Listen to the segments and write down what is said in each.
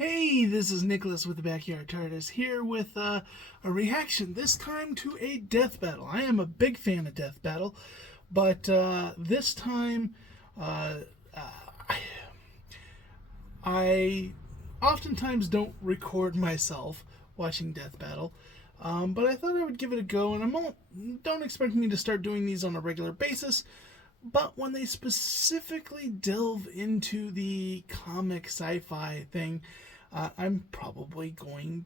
Hey, this is Nicholas with the Backyard TARDIS here with a reaction, this time to a death battle. I am a big fan of death battle, but this time uh, I oftentimes don't record myself watching death battle, but I thought I would give it a go, and don't expect me to start doing these on a regular basis. But when they specifically delve into the comic sci-fi thing, I'm probably going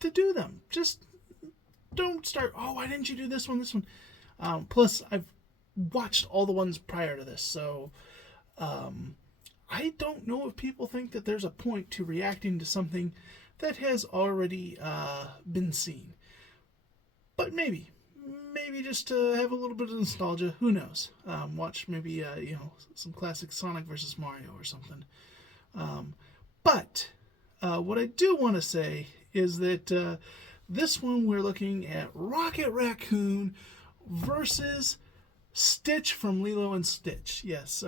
to do them. Just don't start, oh, why didn't you do this one, this one? Plus, I've watched all the ones prior to this, so I don't know if people think that there's a point to reacting to something that has already been seen. But maybe just to have a little bit of nostalgia. Who knows? Watch maybe some classic Sonic versus Mario or something. But what I do want to say is that this one we're looking at Rocket Raccoon versus Stich from Lilo and Stitch. Yes,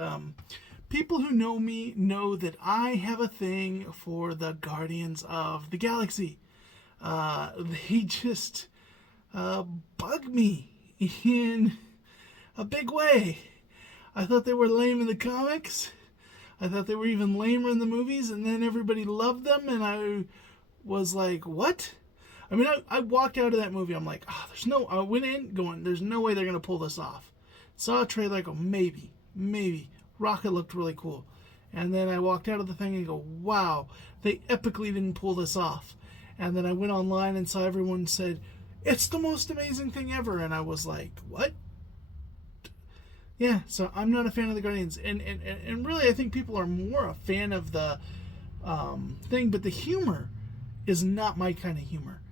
people who know me know that I have a thing for the Guardians of the Galaxy. They just bug me in a big way. I thought they were lame in the comics. I thought they were even lamer in the movies, and then everybody loved them, and I was like, what? I mean, I walked out of that movie, I'm like, I went in going, there's no way they're going to pull this off. Saw a trailer, I go, maybe. Rocket looked really cool. And then I walked out of the thing and go, wow, they epically didn't pull this off. And then I went online and saw everyone said, it's the most amazing thing ever. And I was like, what? Yeah, so I'm not a fan of the Guardians. And really, I think people are more a fan of the thing, but the humor is not my kind of humor.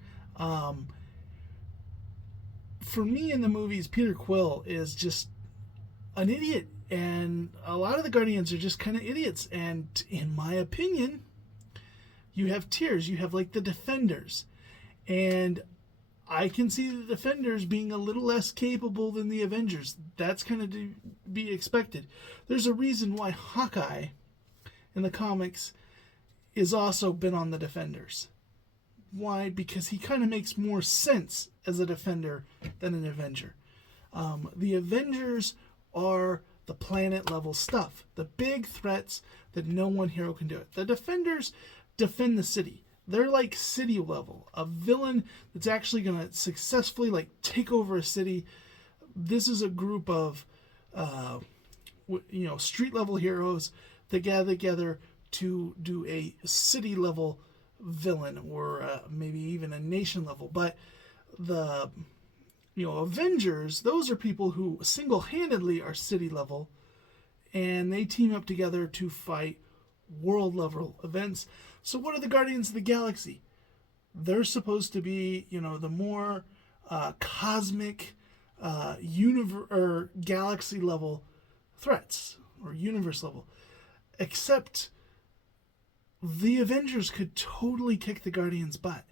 For me in the movies, Peter Quill is just an idiot. And a lot of the Guardians are just kind of idiots. And in my opinion, you have tiers. You have like the Defenders. And I can see the Defenders being a little less capable than the Avengers. That's kind of to be expected. There's a reason why Hawkeye in the comics is also been on the Defenders. Why? Because he kind of makes more sense as a Defender than an Avenger. The Avengers are the planet level stuff, the big threats that no one hero can do it. The Defenders defend the city. They're like city level. A villain that's actually going to successfully like take over a city. This is a group of, street level heroes that gather together to do a city level villain or maybe even a nation level. But the, Avengers, those are people who single-handedly are city level, and they team up together to fight world level events. So what are the Guardians of the Galaxy? They're supposed to be, the more cosmic, or galaxy level threats, or universe level. Except the Avengers could totally kick the Guardians' butt.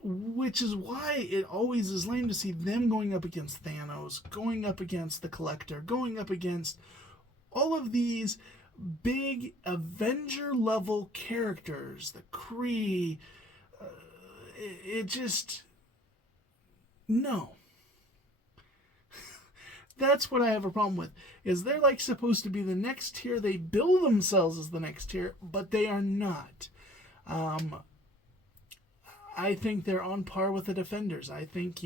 Which is why it always is lame to see them going up against Thanos, going up against the Collector, going up against all of these big Avenger level characters, the Kree. It just, no. That's what I have a problem with, is they're like supposed to be the next tier. They bill themselves as the next tier, but they are not. I think they're on par with the Defenders. I think,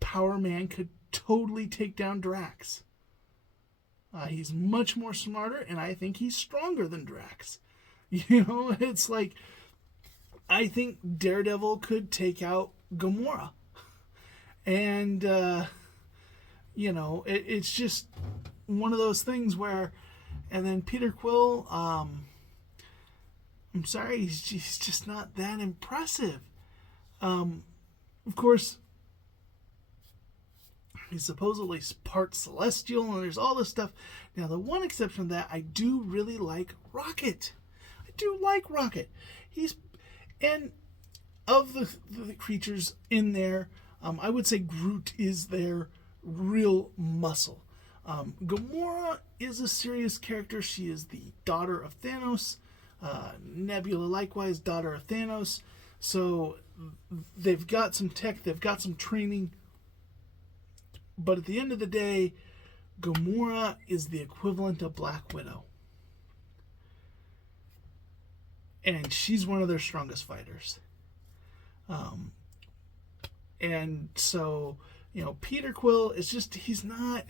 Power Man could totally take down Drax. He's much more smarter, and I think he's stronger than Drax. It's like, I think Daredevil could take out Gamora. And, it's just one of those things where, and then Peter Quill, I'm sorry, he's just not that impressive. Of course, he's supposedly part celestial, and there's all this stuff. Now, the one exception to that, I do really like Rocket. I do like Rocket. And of the creatures in there, I would say Groot is their real muscle. Gamora is a serious character. She is the daughter of Thanos. Nebula, likewise, daughter of Thanos. So they've got some tech, they've got some training. But at the end of the day, Gamora is the equivalent of Black Widow. And she's one of their strongest fighters. And so, Peter Quill is just, he's not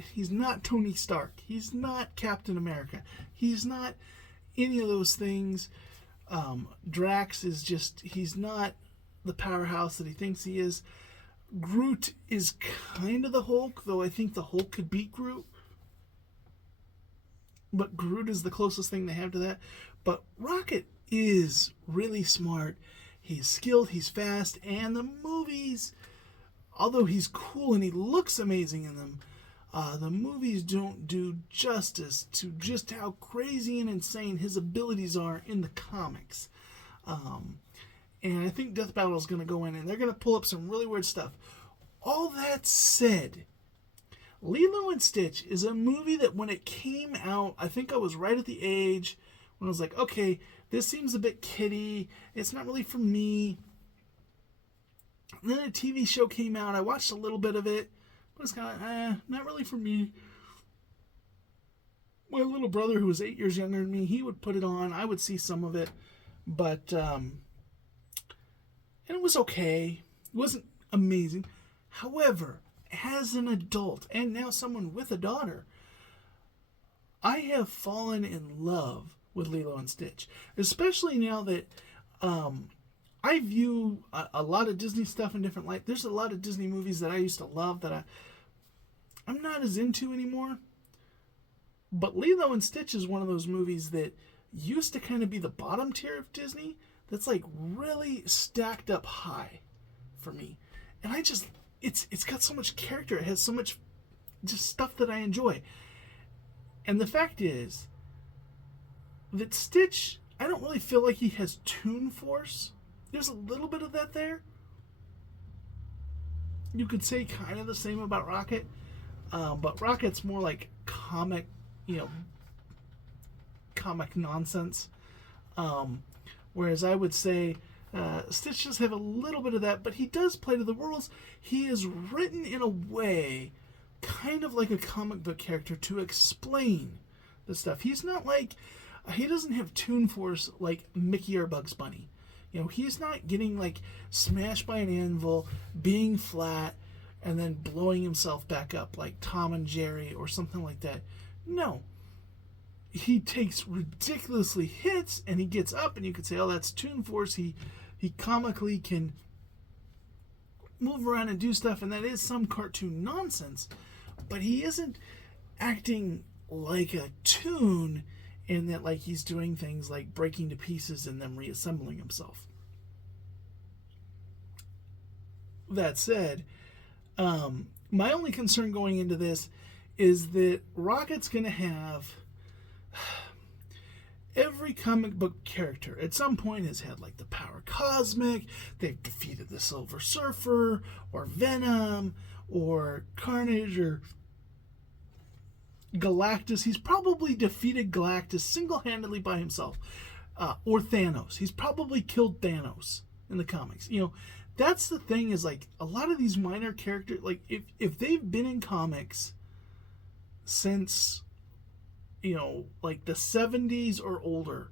Tony Stark. He's not Captain America. He's not any of those things. Drax is just, he's not the powerhouse that he thinks he is. Groot is kind of the Hulk, though I think the Hulk could beat Groot. But Groot is the closest thing they have to that. But Rocket is really smart. He's skilled, he's fast, and the movies, although he's cool and he looks amazing in them, the movies don't do justice to just how crazy and insane his abilities are in the comics. And I think Deathbattle is going to go in and they're going to pull up some really weird stuff. All that said, Lilo and Stitch is a movie that when it came out, I think I was right at the age when I was like, okay, this seems a bit kiddie. It's not really for me. And then a TV show came out. I watched a little bit of it. But it's kind of, not really for me. My little brother, who was 8 years younger than me, he would put it on. I would see some of it. But, and it was okay. It wasn't amazing. However, as an adult, and now someone with a daughter, I have fallen in love with Lilo and Stitch. Especially now that I view a lot of Disney stuff in different light. There's a lot of Disney movies that I used to love that I'm not as into anymore. But Lilo and Stitch is one of those movies that used to kind of be the bottom tier of Disney. That's like really stacked up high for me. And I just, it's got so much character. It has so much just stuff that I enjoy. And the fact is that Stitch, I don't really feel like he has Toon Force. There's a little bit of that there. You could say kind of the same about Rocket. But Rocket's more like comic, comic nonsense. Whereas I would say Stitch does have a little bit of that, but he does play to the worlds. He is written in a way kind of like a comic book character to explain the stuff. He's not like, he doesn't have Toon Force like Mickey or Bugs Bunny. He's not getting like smashed by an anvil, being flat, and then blowing himself back up like Tom and Jerry or something like that. No. He takes ridiculously hits and he gets up and you could say, oh, that's Toon Force. He comically can move around and do stuff, and that is some cartoon nonsense. But he isn't acting like a toon in that like he's doing things like breaking to pieces and then reassembling himself. That said, my only concern going into this is that Rocket's going to have every comic book character at some point has had like the power cosmic. They've defeated the Silver Surfer or Venom or Carnage or Galactus. He's probably defeated Galactus single-handedly by himself. Or Thanos. He's probably killed Thanos in the comics. That's the thing, is like a lot of these minor characters, like if they've been in comics since like the 70s or older,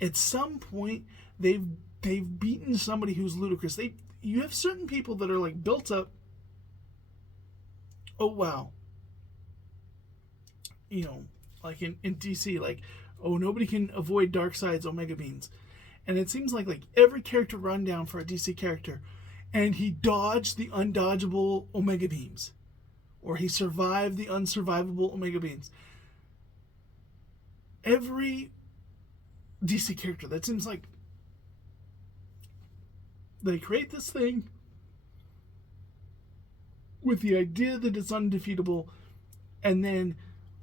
at some point they've beaten somebody who's ludicrous. You have certain people that are like built up, oh wow, like in DC, like, oh, nobody can avoid Darkseid's Omega Beams. And it seems like every character run down for a DC character, and he dodged the undodgeable Omega Beams, or he survived the unsurvivable Omega Beams. Every DC character, that seems like they create this thing with the idea that it's undefeatable, and then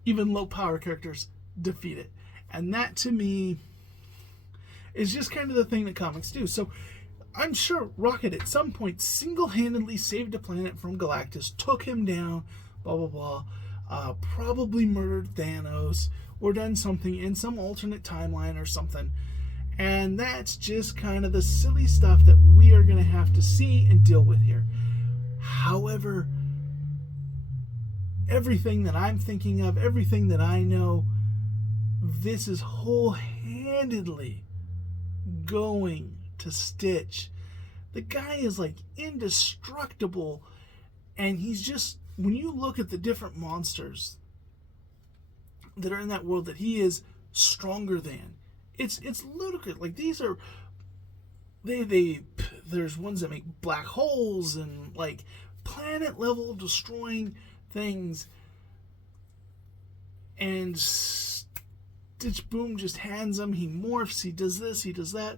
even low power characters defeat it. And that to me is just kind of the thing that comics do. So I'm sure Rocket at some point single-handedly saved a planet from Galactus, took him down, blah, blah, blah, probably murdered Thanos, or done something in some alternate timeline or something. And that's just kind of the silly stuff that we are going to have to see and deal with here. However, everything that I'm thinking of, everything that I know, this is wholehandedly going to Stich. The guy is like indestructible, and he's just, when you look at the different monsters that are in that world that he is stronger than, it's ludicrous. Like, these are, there's ones that make black holes and like planet level destroying things, and Stitch Boom just hands him, he morphs, he does this, he does that.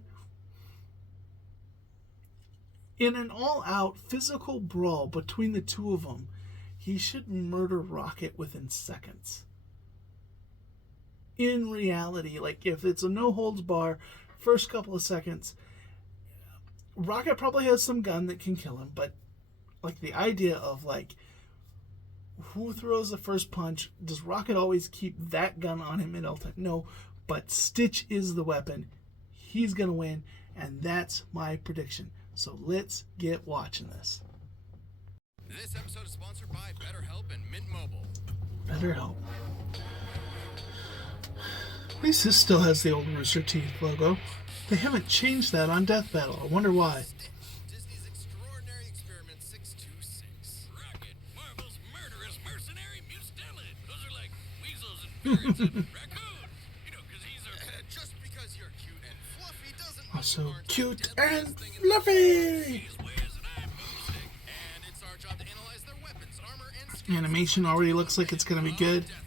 In an all-out physical brawl between the two of them, he should murder Rocket within seconds. In reality, like, if it's a no-holds-bar, first couple of seconds, Rocket probably has some gun that can kill him, but, like, the idea of, like, who throws the first punch? Does Rocket always keep that gun on him at all time? No, but Stitch is the weapon. He's going to win, and that's my prediction. So let's get watching this. This episode is sponsored by BetterHelp and Mint Mobile. BetterHelp. At least this still has the old Rooster Teeth logo. They haven't changed that on Deathbattle. I wonder why. Disney's Extraordinary Experiment 626. Rocket, Marvel's murderous mercenary mustelid. Those are like weasels and birds and raccoon. You know, because he's a... Just because you're cute and fluffy doesn't mean Also you aren't cute the deadliest and thing in the fluffy. He's wears and I'm boosting. And it's our job to analyze their weapons, armor, and skills. Animation already looks like it's going to be good. Deathbattle.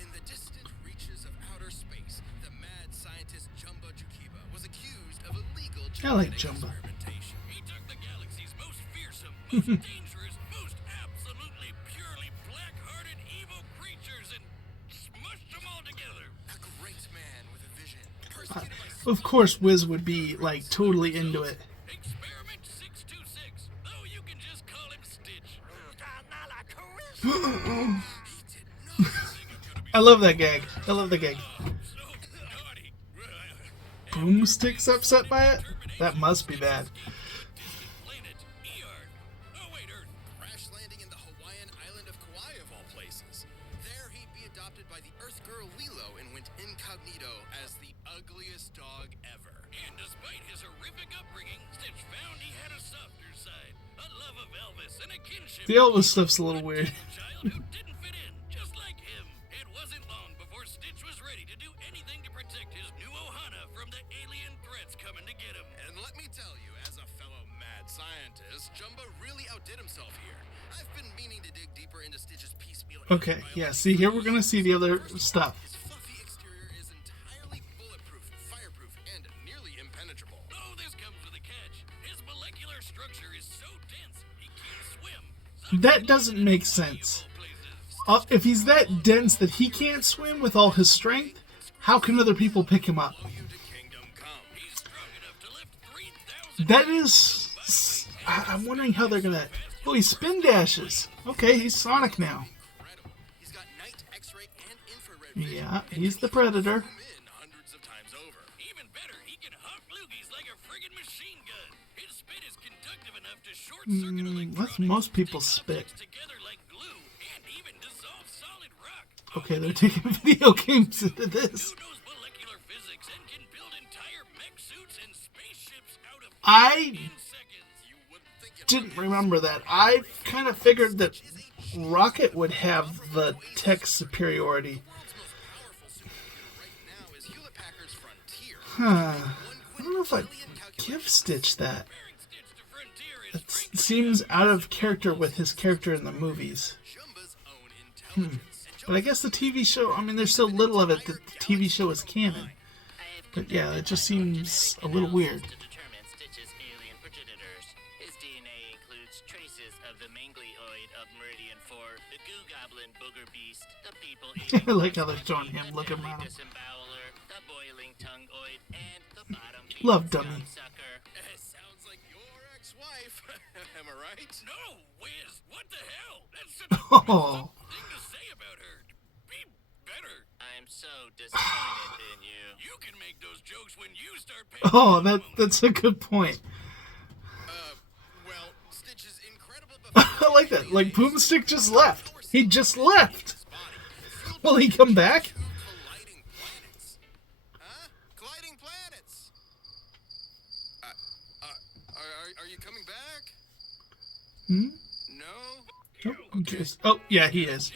In the distant reaches of outer space, the mad scientist Jumbo Jukiba was accused of illegal I like genetic Jumbo. experimentation. He took the galaxy's most fearsome, most dangerous, most absolutely purely black-hearted evil creatures and smushed them all together. A great man with a vision. Of course, Wiz would be, like, totally into it. Experiment 626. Oh, you can just call him Stitch. I love that gag. I love the gag. So naughty. Boomstick's upset by it? That must be bad. Planet Earth. Oh, wait, Earth. Crash landing in the Hawaiian island of Kauai of all places. There he'd be adopted by the Earth girl Lilo and went incognito as the ugliest dog ever. And despite his horrific upbringing, Stitch found he had a softer side. A love of Elvis and a kinship. The Elvis stuff's a little weird. Child who didn't fit in, just like him. It wasn't long before Stitch was ready to do anything to protect his new Ohana from the alien threats coming to get him. And let me tell you, as a fellow mad scientist, Jumbo really outdid himself here. I've been meaning to dig deeper into Stitch's piecemeal. Okay, yeah, see, here we're going to see the other stuff. His fluffy exterior is entirely bulletproof, fireproof, and nearly impenetrable. Oh, this comes with a catch. His molecular structure is so dense, he can't swim. That doesn't make sense. If he's that dense that he can't swim with all his strength, how can other people pick him up? You to kingdom come. He's strong enough to lift 3,000. That is... I'm wondering how they're going to... Oh, he spin dashes. Okay, he's Sonic now. Incredible. He's got night, X-ray, and infrared Yeah, vision, and he's he the can Predator. zoom in hundreds of times over. Even better, he can hawk loogies like a friggin' machine gun. His spit is conductive enough to short-circuit That's electronics, most people's stick spit. objects together like glue, and even dissolve solid rock. Okay, they're taking video games into this. Who knows molecular physics and can build entire mech suits and spaceships out of I in seconds. You wouldn't think it didn't remember that. I kind of figured that Rocket would have the tech superiority. world's most powerful superhero right now is Hewlett Packard's Frontier. I don't know if I'd give Stitch that. Comparing Stitch to Frontier is It frankly seems out of character with his character in the movies. Jumba's own intelligence. But I guess the TV show, I mean, there's so little of it that the TV show is canon. But yeah, it just seems a little weird. To determine Stitch's alien progenitors. His DNA includes traces of the manglioid of Meridian 4, the goo goblin booger beast, the people I like how they're showing him looking around him. disemboweler, the boiling tongueoid, and the bottom Love dummy. sucker. Sounds like your ex-wife. Am I right? no, Wiz. What the hell? That's such a Oh, thing to say about her. Be better. I'm so disappointed in you. You can make those jokes when you start paying. Oh, that's a good point. Well, Stitch's incredible I like that. Like, Boomstick just left. He just left. Will he come back? colliding planets. Huh? Colliding planets. Are you coming back? Hmm? No? Oh, just, oh, yeah, he is.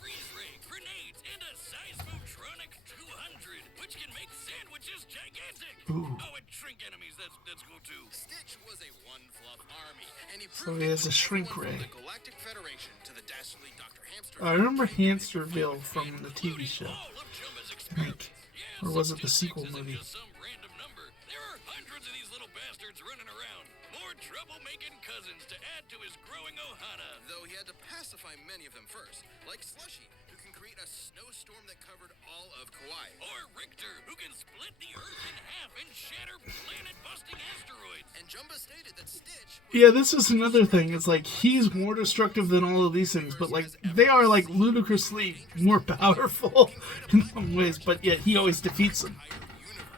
Freeze ray, grenades, and a seismotronic 200, which can make sandwiches gigantic. Ooh. Oh, and shrink enemies. That's cool too. Stitch was a one-fluff army, and he So proved he it has a with shrink everyone ray. from the Galactic Federation to the dastardly Dr. Hamster. I remember Hamsterville from the TV show. All of Jumba's I experiments. think. Or was it the sequel Isn't movie? just some random number. There are hundreds of these little bastards running around. More trouble-making cousins to add to his growing ohana. Though he had to pacify many of them first, like Slushy, who can create a snowstorm that covered all of Kauai. Or Richter, who can split the Earth in half and shatter planet-busting asteroids. And Jumba stated that Stitch Yeah, this is another thing. It's like he's more destructive than all of these things, but like they are like ludicrously more powerful in some ways, but yet he always defeats them.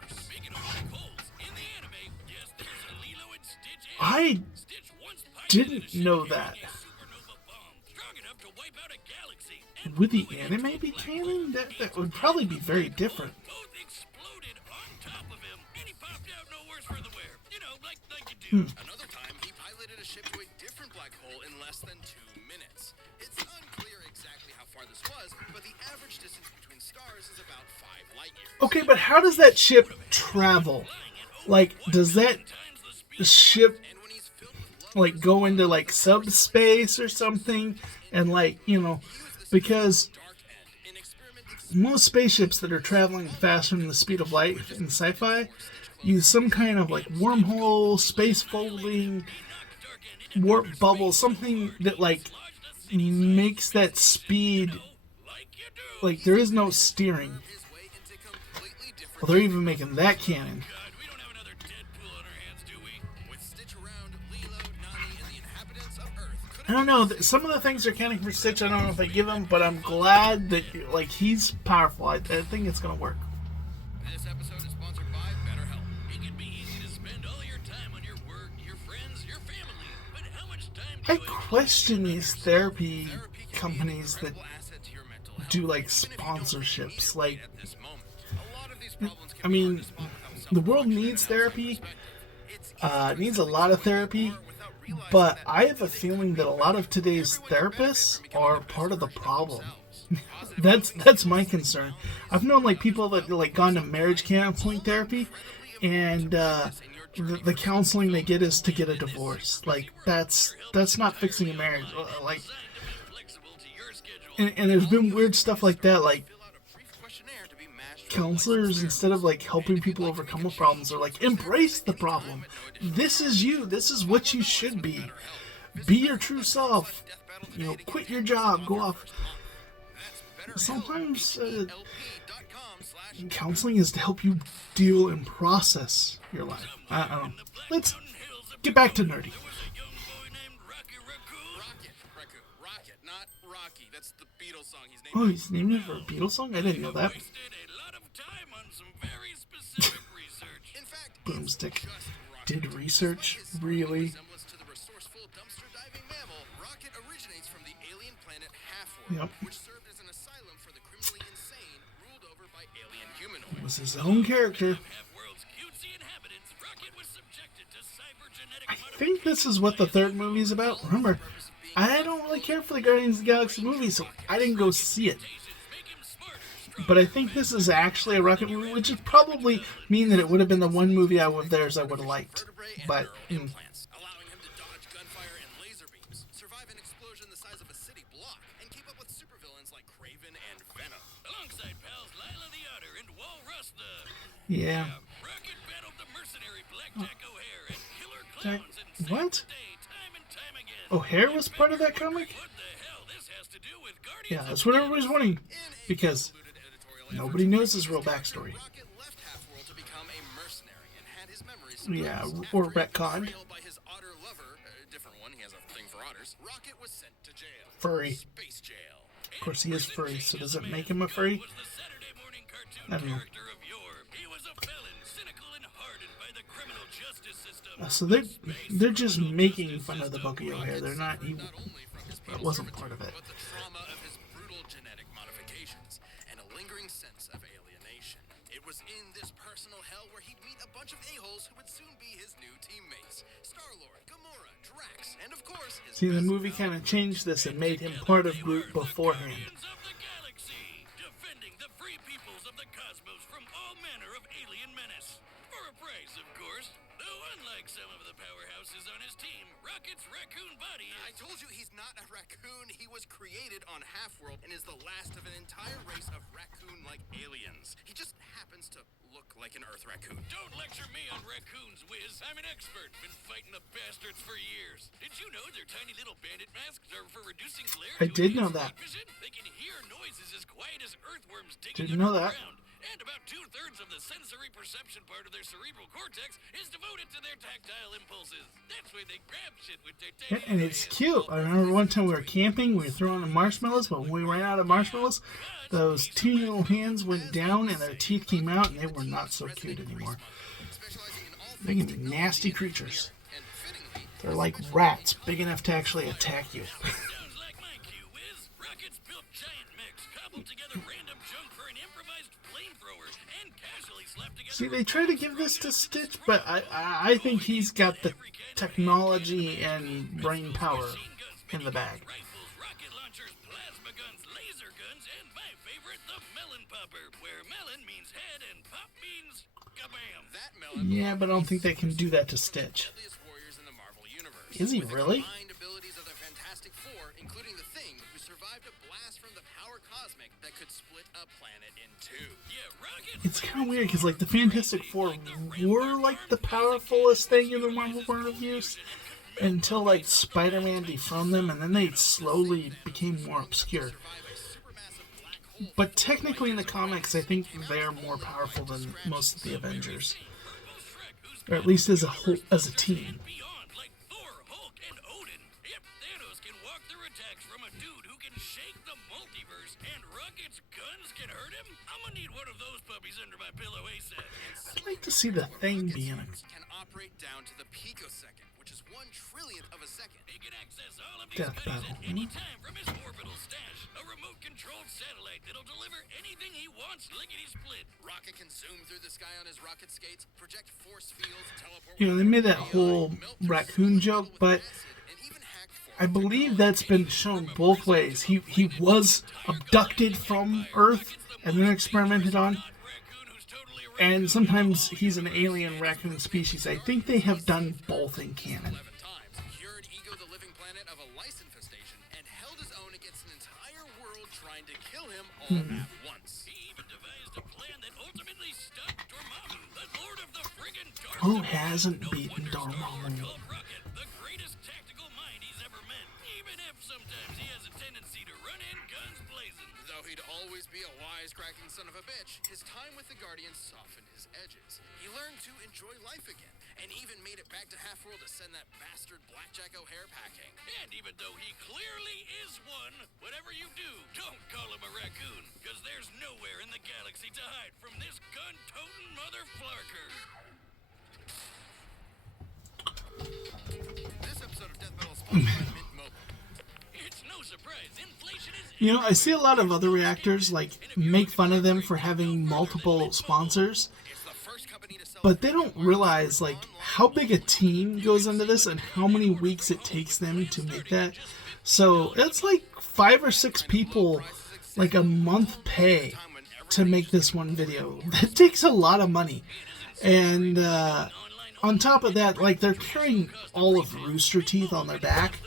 Speaking of black holes, in the anime, yes, there's a Lilo and Stitch and I Stitch once didn't piloted a know ship that. carrying a supernova bomb strong enough to wipe out a galaxy. And Would the anime be canon? That would probably be very different. both exploded on top of him, and he popped out no worse for the wear. You know, like you do. Another time, he piloted a ship to a different black hole in less than 2 minutes. It's unclear exactly how far this was, but the average distance between stars is about 5 light years. Okay, but how does that ship travel? Like, does that ship And when he's filled with love, like go into like subspace or something? And like, you know, because dark end in experiment most spaceships that are traveling faster than the speed of light in sci-fi use some kind of like wormhole, space folding, warp bubble, something that like makes that speed like there is no steering. his way into completely different. Well, they're even making that canon. God, we don't have another Deadpool on our hands, do we? With Stitch around, Lilo, Nani, and the inhabitants of Earth could I don't know. Some of the things are canon for Stitch. I don't know if I give him, but I'm glad that like he's powerful. I think it's gonna work. This episode is sponsored by BetterHelp. It can be easy to spend all your time on your work, your friends, your family. But how much time I do you question these therapy Therapy can be an companies that incredible asset to your mental health. do like Even if you don't need sponsorships. it Like, at this moment. A lot of these problems can I be mean, hard to spot without the world self-reflection needs and outside therapy. perspective. It's easy to Needs a accept lot of who you therapy, are without realizing but that I have a feeling that a lot of today's therapists are part of the problem. That's my concern. I've known like people that like gone to marriage counseling therapy, and the counseling they get is to get a divorce. Like that's not fixing a marriage. Like, flexible to your schedule? and there's been weird stuff like that. Like fill out a brief questionnaire to be matched with counselors, instead of like helping people overcome the problems, are like embrace the problem. This is you. This is what you should be. Be your true self. You know, quit your job. Go off. Sometimes lp.com/. counseling is to help you deal and process your life. I don't know. Let's get back to nerdy. There was a young boy named Rocky Raccoon. Rocket, not Rocky. That's the Beatles song. He's named. Oh, he's named it for a Beatles song? I didn't know that. Wasted a lot of time on some very specific research. In fact, Boomstick just Rocket. did research, Despite his really. resemblance to the resourceful dumpster diving mammal, Rocket originates from the alien planet Half-World, Yep. which served as an asylum for the criminally insane, ruled over by alien humanoids. Was his own character. Half-world's cutesy inhabitants, Rocket was subjected to cybergenetic I think this is what the third movie is about. Remember, I don't really care for the Guardians of the Galaxy movie, so I didn't go see it. make him smarter. But I think this is actually a Rocket movie, which would probably mean that it would have been the one movie of theirs I would have liked. Vertebrae and But neural implants, allowing him to dodge gunfire and laser beams, survive an explosion the size of a city block, and keep up with supervillains like Kraven and Venom. Alongside pals Lila the Otter and Walrus the... yeah. Rocket battled the mercenary Blackjack O'Hare and killer Jack- clowns and saved what? the day time and time again. O'Hare was part of that comic? What the hell this has to do with Guardians Yeah, of that's the what everybody's wondering. Because Convoluted editorial nobody knows his real backstory. Rocket left Half-World to become a mercenary and had his memories Yeah, suppressed or after a retconned. betrayal by his otter lover, a different one, he has a thing for otters. Rocket was sent to jail. Furry. Space jail. Of course, he is furry, so does it make him a furry? was the Saturday morning cartoon I don't know. character of yore. He was a felon, cynical and hardened by the criminal justice system. So they're just making fun of the Bucky O'Hare. They're not evil. Not only from his That penal wasn't part servitude, of it. but the trauma of his brutal genetic modifications and a lingering sense of alienation. It was in this personal hell where he'd meet a bunch of a-holes who would soon be his new teammates. Star-Lord, Gamora, Drax, and of course his See, the best movie pal, kind of changed this and made him part of Groot beforehand. Guardians of the Galaxy, defending the free peoples of the cosmos from all manner of alien menace. For a price, of course. Though unlike some of the powerhouses on his team, Rocket's raccoon body I is... told you he's not a raccoon. He was created on Half-World and is the last of an entire race of raccoon-like aliens. He just happens to look like an Earth raccoon. Don't lecture me on raccoons, Wiz. I'm an expert. Been fighting the bastards for years. Did you know their tiny little bandit masks are for reducing glare? I to did know enhance that. night vision? They can hear noises as quiet as earthworms digging Didn't know that. underground. And about 2/3 of the sensory perception part of their cerebral cortex is devoted to their tactile impulses. That's why they grab shit with their Yeah, tiny and little it's hands. cute. I remember one time we were camping, we were throwing the marshmallows, but when we ran out of marshmallows, those teeny little hands went down and their teeth came out, and they were not so cute anymore. Specializing in all They can things be technology nasty and creatures. and fittingly, They're like rats, big enough to actually attack you. Sounds like my cue, Wiz. Rockets built giant mechs, cobbled together random junk for an improvised flamethrower, and casually slapped together... See, they try to give this to Stitch, but I think he's got the technology and brain power in the bag. Rifles, rocket launchers, plasma guns, laser guns, and my favorite, the melon popper, where melon means head and pop means kabam. that melon Yeah, but I don't think they can do that to Stitch. deadliest warriors in the Marvel Universe. Is he With the really? combined abilities of the Fantastic Four, including the Thing, who survived a blast from the power cosmic that could split a planet in two. Yeah, rockets. It's kind of weird because, like, the Fantastic Four were like the powerfulest thing in the Marvel universe until like Spider-Man dethroned them, and then they slowly became more obscure. Survive a supermassive black hole. But technically, in the comics, I think they're more powerful than most of the Avengers, or at least as a whole, as a team. Beyond, like Thor, Hulk, and Odin. Yep, Thanos can walk through attacks from a dude who can shake the multiverse, and Rocket's guns can hurt him? I'm gonna need one of those puppies under my pillow ASAP. I'd like to see the Thing be in a Can operate down to the picosecond, which is 1/1,000,000th of a second. He can access all of these Death goodies Battle. at any time from his orbital stash. A remote-controlled satellite that'll deliver anything he wants lickety-split. Rocket can zoom through the sky on his rocket skates, project force fields, teleport. You know, they made that with whole AI, melt through raccoon solid joke, metal with but acid, and even hack I believe that's been shown both ways. He was abducted from Earth and then experimented on, Raccoon who's totally and sometimes he's an alien raccoon species. I think they have done both in canon. 11 times, cured Ego the Living Planet of a lice infestation, and held his own against an entire world trying to kill him all at once. He even devised a plan that ultimately stopped Dormammu, the Lord of the friggin' Dark. Who hasn't No beaten wonder Star-Lord Dormammu? called Rocket the greatest tactical mind he's ever met, even if sometimes he has a tendency to run in guns blazing. Though he'd always be a wisecracking son of a bitch, his time with the Guardians softened his edges. He learned to enjoy life again, and even made it back to Half-World to send that bastard Blackjack O'Hare packing. And even though he clearly is one, whatever you do, don't call him a raccoon, because there's nowhere in the galaxy to hide from this gun-toting motherflarker. This episode of Deathbattle is sponsored by Mint Mobile. It's no surprise, inflation is... You know, I see a lot of other reactors like make fun of them for having multiple sponsors, It's the first company to sell but they don't realize like how big a team goes into this and how many weeks it takes them to make that. So it's like 5 or 6 people, like a month pay to make this one video. That takes a lot of money, and on top of that, like they're carrying all of Rooster Teeth on their back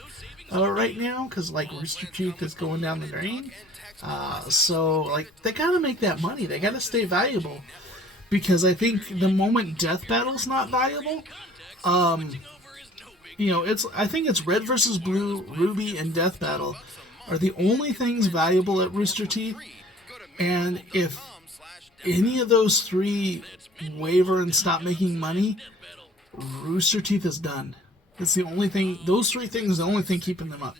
right now because like Rooster Teeth is going down the drain. So like they gotta make that money. They gotta stay valuable, because I think the moment Death Battle's not valuable, you know, I think it's Red versus Blue, Ruby, and Death Battle are the only things valuable at Rooster Teeth. And if any of those 3 waver and stop making money, Rooster Teeth is done. That's the only thing. Those 3 things are the only thing keeping them up.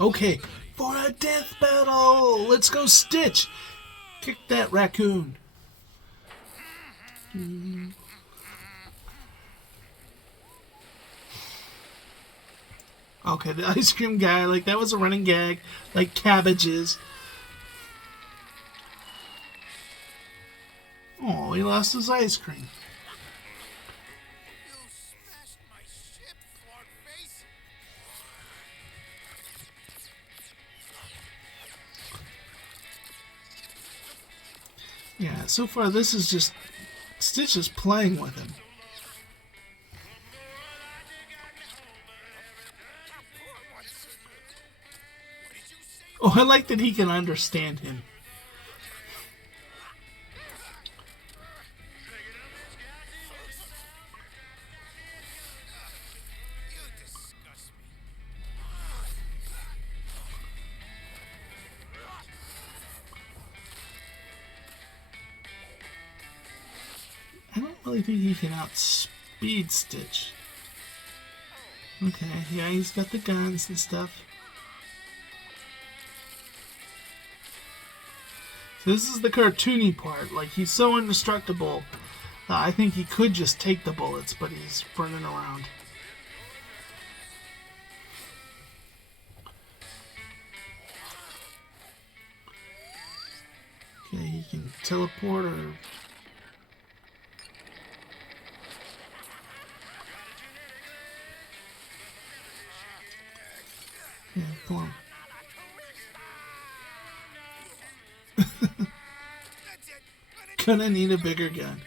Okay, for a death battle, let's go Stitch. Kick that raccoon. Okay, the ice cream guy, like, that was a running gag. Like cabbages. Oh, he lost his ice cream. You smashed my ship, Clarkface! Yeah, so far this is just Stitch is playing with him. Oh, I like that he can understand him. You disgust me. I don't really think he can outspeed Stitch. Okay, yeah, he's got the guns and stuff. So this is the cartoony part. Like, he's so indestructible that I think he could just take the bullets, but he's running around. Okay, he can teleport or... Yeah, come on. Gonna need a bigger gun.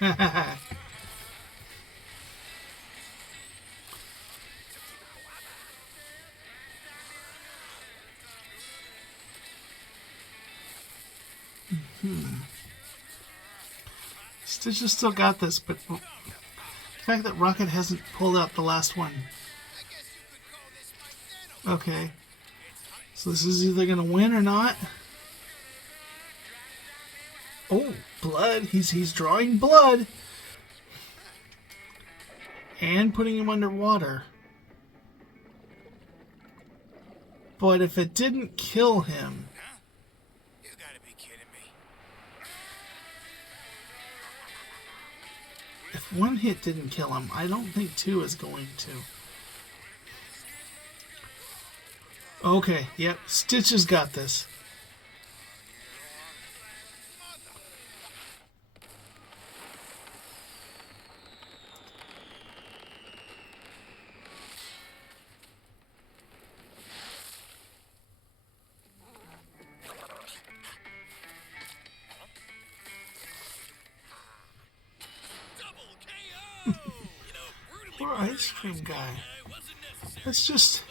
Stitch has still got this, but the fact that Rocket hasn't pulled out the last one. Okay. So this is either gonna win or not. Oh, blood. He's drawing blood. And putting him underwater. But if it didn't kill him... You gotta be kidding me. If one hit didn't kill him, I don't think two is going to. Okay, yep. Stitch has got this. Poor ice cream guy. That's just...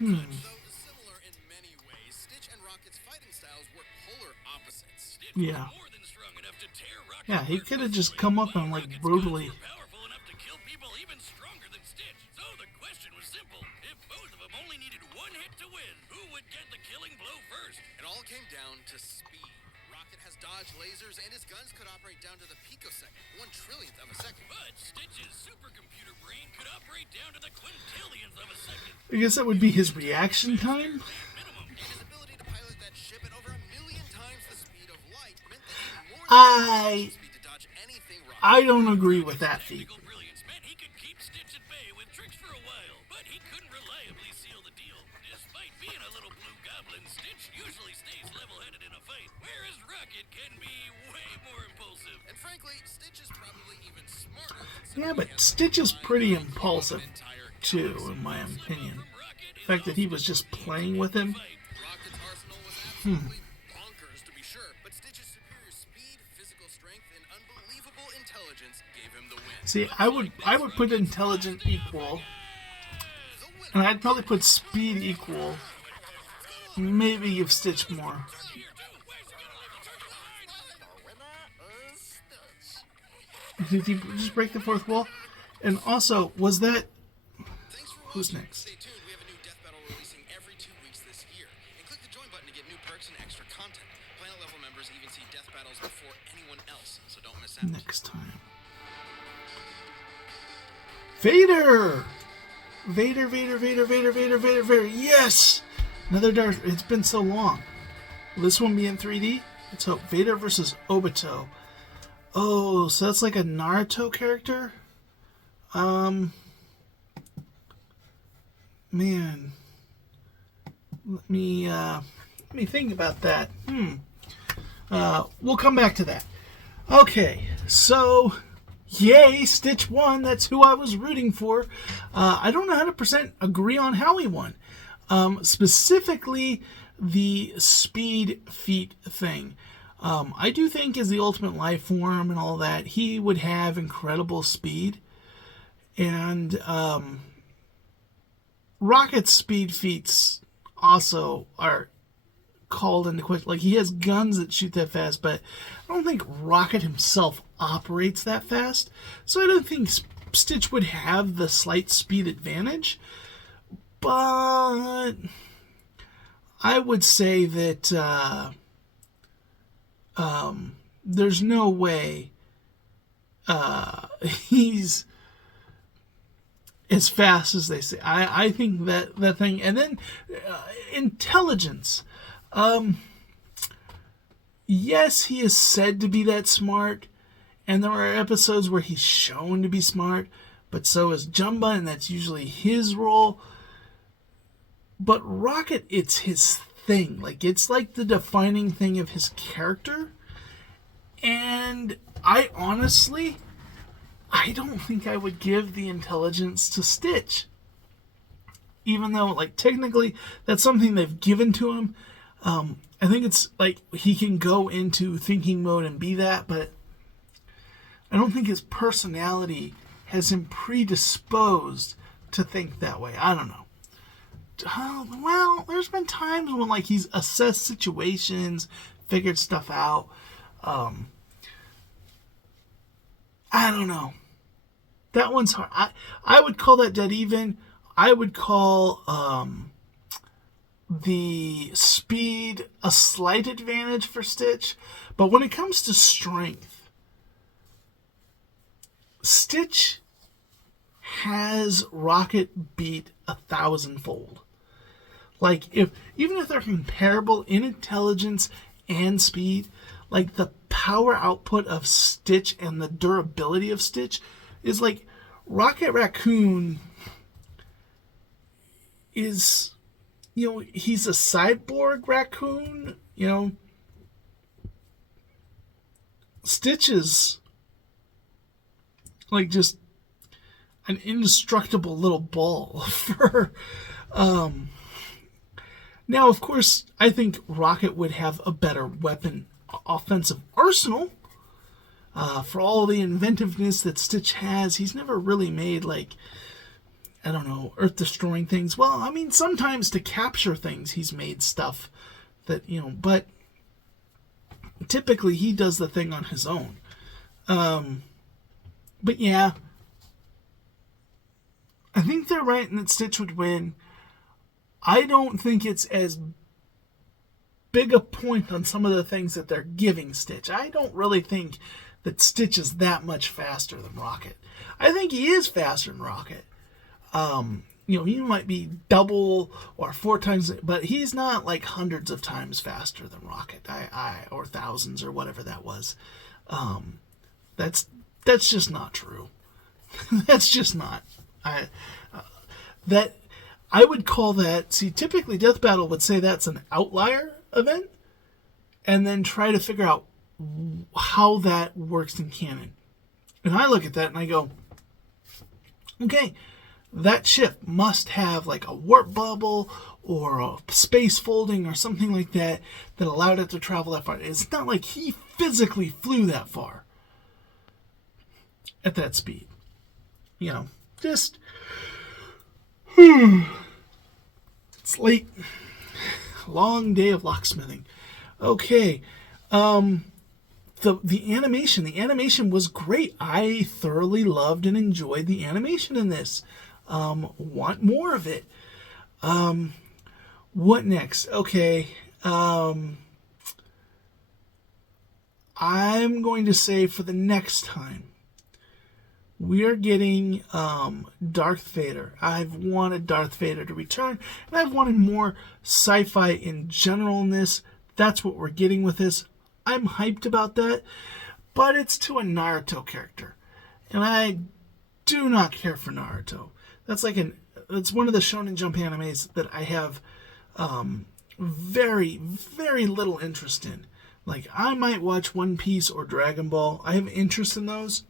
Though similar in many ways, Stitch and Rocket's fighting styles were polar opposites. Yeah. More than strong enough to tear Rocket Yeah, he could have just come up and, like, brutally... powerful enough to kill people even stronger than Stitch. So the question was simple. If both of them only needed one hit to win, who would get the killing blow first? It all came down to speed. Rocket has dodge lasers, and his guns could operate down to the picosecond, 1/trillionth of a second. But Stitch's supercomputer brain could operate down to the quintillionth of a second. I guess that would be his reaction time? Minimum. And his ability to pilot that ship at over 1,000,000 times the speed of light meant that he more than speed to dodge anything Rocket. I don't agree with that feat. Technical brilliance meant he could keep Stitch at bay with tricks for a while, but he couldn't reliably seal the deal. Despite being a little blue goblin, Stitch usually stays level-headed in a fight, whereas Rocket can be way more impulsive. And frankly, Stitch is probably even smarter. Yeah, but Stitch is pretty impulsive, too, in my opinion. The fact that he was just playing with him. Rocket's arsenal was absolutely bonkers, to be sure, but Stitch's superior speed, physical strength, and unbelievable intelligence gave him the win. See, I would put intelligent equal, and I'd probably put speed equal. Maybe give Stitch more. Did he just break the fourth wall? And also, was that... Who's next? Stay tuned. We have a new Deathbattle releasing every 2 weeks this year. And click the join button to get new perks and extra content. Planet level members even see death battles before anyone else, so don't miss out. Next time. Vader! Vader, Vader, Vader, Vader, Vader, Vader, Vader. Yes! Another Darth... It's been so long. Will this one be in 3D? Let's hope. Vader versus Obito. Oh, so that's like a Naruto character? Man. Let me think about that. We'll come back to that. Okay, so yay, Stich won. That's who I was rooting for. I don't 100% agree on how he won. Specifically, the speed feat thing. I do think as the ultimate life form and all that, he would have incredible speed. And Rocket's speed feats also are called into question. Like, he has guns that shoot that fast, but I don't think Rocket himself operates that fast. So I don't think Stich would have the slight speed advantage. But I would say that there's no way he's as fast as they say. I think that thing. And then intelligence. Yes, he is said to be that smart, and there are episodes where he's shown to be smart, but so is Jumba, and that's usually his role. But Rocket, it's his thing. Like, it's like the defining thing of his character. And I don't think I would give the intelligence to Stich. Even though, like, technically that's something they've given to him. I think it's like he can go into thinking mode and be that, but I don't think his personality has him predisposed to think that way. I don't know. Well, there's been times when, like, he's assessed situations, figured stuff out. I don't know. That one's hard. I would call that dead even. I would call the speed a slight advantage for Stich. But when it comes to strength, Stich has Rocket beat 1,000-fold. Like, even if they're comparable in intelligence and speed, like, the power output of Stich and the durability of Stich is like Rocket Raccoon is, he's a cyborg raccoon, Stich is like just an indestructible little ball of fur. Now, of course, I think Rocket would have a better weapon offensive arsenal. For all the inventiveness that Stich has, he's never really made, like, I don't know, earth-destroying things. Well, I mean, sometimes to capture things, he's made stuff that, but typically he does the thing on his own. But yeah, I think they're right in that Stich would win. I don't think it's as big a point on some of the things that they're giving Stich. I don't really think that Stich is that much faster than Rocket. I think he is faster than Rocket. He might be double or 4 times, but he's not like hundreds of times faster than Rocket. Or thousands or whatever that was. That's just not true. That's just not. I would call that. See, typically Deathbattle would say that's an outlier event, and then try to figure out how that works in canon. And I look at that and I go, okay, that ship must have like a warp bubble or a space folding or something like that that allowed it to travel that far. It's not like he physically flew that far at that speed. Just it's late. Long day of locksmithing. Okay. The animation was great. I thoroughly loved and enjoyed the animation in this. Want more of it. What next? Okay. I'm going to say for the next time, we are getting Darth Vader. I've wanted Darth Vader to return, and I've wanted more sci-fi in general in this. That's what we're getting with this. I'm hyped about that. but it's to a Naruto character. And I do not care for Naruto. It's one of the Shonen Jump animes that I have very, very little interest in. Like, I might watch One Piece or Dragon Ball. I have interest in those.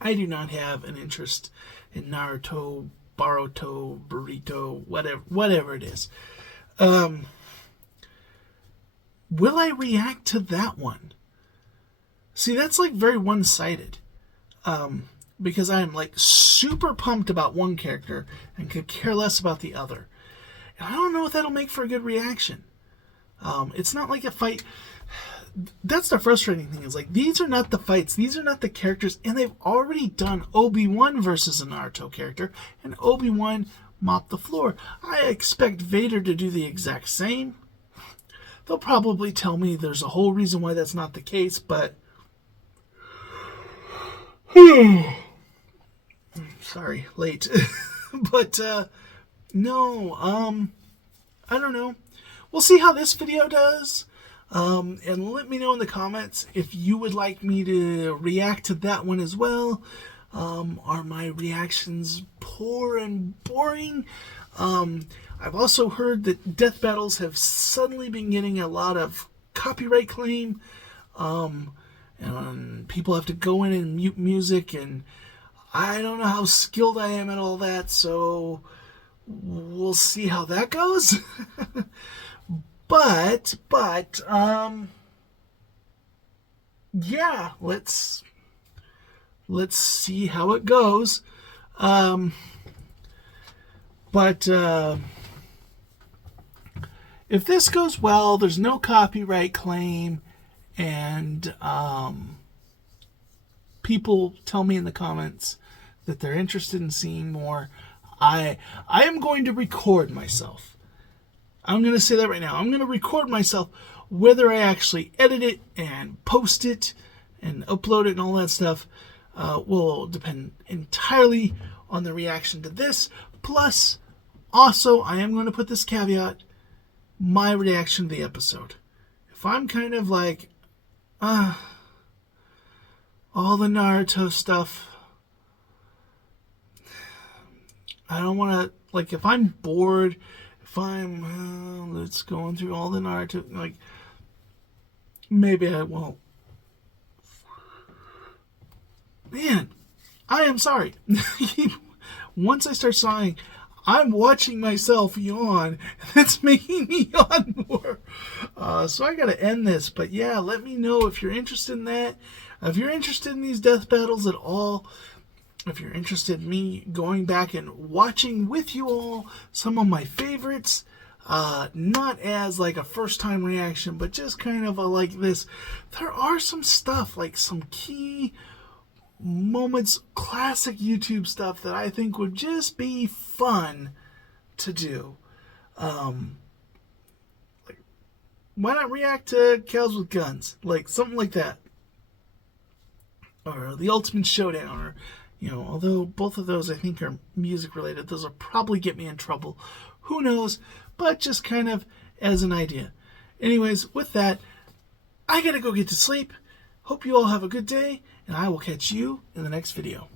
I do not have an interest in Naruto, Boruto, Burrito, whatever it is. Will I react to that one? See, that's like very one-sided. Because I am like super pumped about one character and could care less about the other. And I don't know if that'll make for a good reaction. It's not like a fight. That's the frustrating thing, is like, these are not the fights, these are not the characters, and they've already done Obi-Wan versus a Naruto character, and Obi-Wan mopped the floor. I expect Vader to do the exact same. They'll probably tell me there's a whole reason why that's not the case, but sorry, late. But no, I don't know. We'll see how this video does. And let me know in the comments if you would like me to react to that one as well. Are my reactions poor and boring? I've also heard that death battles have suddenly been getting a lot of copyright claim. And people have to go in and mute music, and I don't know how skilled I am at all that, so we'll see how that goes. But yeah, let's see how it goes. But if this goes well, there's no copyright claim, and people tell me in the comments that they're interested in seeing more, I am going to record myself. I'm going to say that right now. I'm going to record myself. Whether I actually edit it and post it and upload it and all that stuff will depend entirely on the reaction to this. Plus, also, I am going to put this caveat, my reaction to the episode. If I'm kind of like, all the Naruto stuff, I don't want to, like, if I'm bored, if I'm, let's going through all the Naruto, like, maybe I won't. Man, I am sorry. Once I start sighing, I'm watching myself yawn. That's making me yawn more. So I gotta end this. But yeah, let me know if you're interested in that. If you're interested in these death battles at all. If you're interested in me going back and watching with you all some of my favorites. Not as like a first time reaction, but just kind of a like this. There are some stuff, like some key moments, classic YouTube stuff that I think would just be fun to do. Like, why not react to Cows with Guns? Like, something like that. Or The Ultimate Showdown, or, you know, although both of those I think are music related, those will probably get me in trouble. Who knows? But just kind of as an idea. Anyways, with that, I gotta go get to sleep. Hope you all have a good day, and I will catch you in the next video.